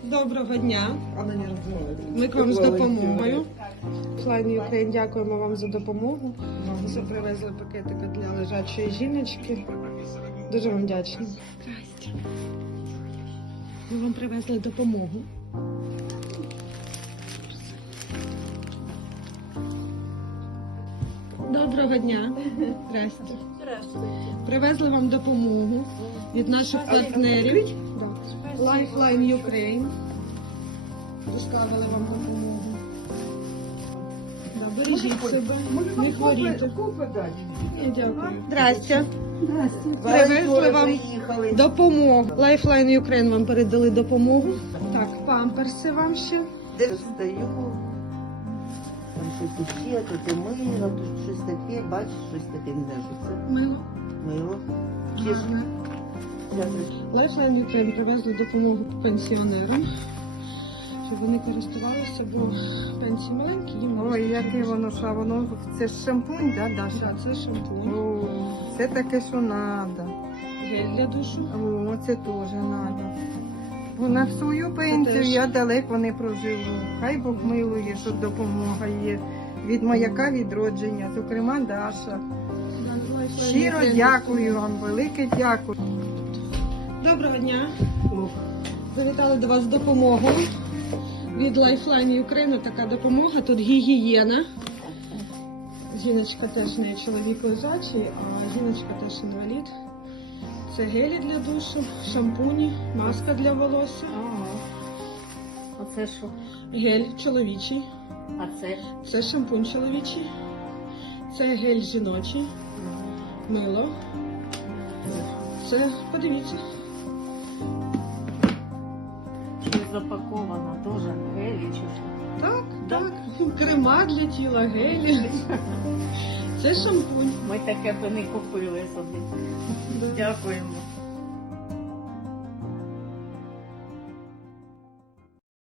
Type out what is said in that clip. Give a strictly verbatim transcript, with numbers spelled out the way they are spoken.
Доброго дня. Ми к вам з допомогою. Line Ukraine, дякуємо вам за допомогу. Ми привезли пакетики для лежачої жіночки. Дуже вам вдячні. Здрасте. Ми вам привезли допомогу. Доброго дня. Здрасте. Привезли вам допомогу від наших партнерів. Lifeline Ukraine. Доставили вам допомогу. Да, бережіть себе, не хворійте. Ні, дякую. Здрасте. Привезли вам допомогу. Lifeline Ukraine вам передали допомогу. Так, памперси вам ще. Де встаю, там щось іще, тут і мило, тут щось таке, бачиш, щось таке, не знаю, що це. Мило. Мило. Чи ж? Lifeline Ukraine привезли допомогу пенсіонерам, щоб вони користувалися, бо пенсії маленькі, їм Ой, яке воно, що воно, це ж шампунь, да, Даша? Так, це шампунь. О, це таке, що треба. Гель для душу. О, це теж треба. Бо на свою пенсію теж. я далеко не проживу. Хай Бог милує, що допомога є. Від маяка відродження, зокрема Даша. Щиро дякую вам, велике дякую. Доброго дня. Завітали до вас з допомогою. Від Lifeline Ukraine така допомога. Тут гігієна. Жіночка теж не чоловік лежачий, а жіночка теж інвалід. Це гелі для душу, шампуні, маска для волосся. А це що? Гель чоловічий. А це? Це шампунь чоловічий. Це гель жіночий. Мило. Це, подивіться. Щось запаковано, дуже гелі чи що? Так, Да. так. Крема для тіла, гелі. Це шампунь. Ми таке б не купили собі. Дякуємо.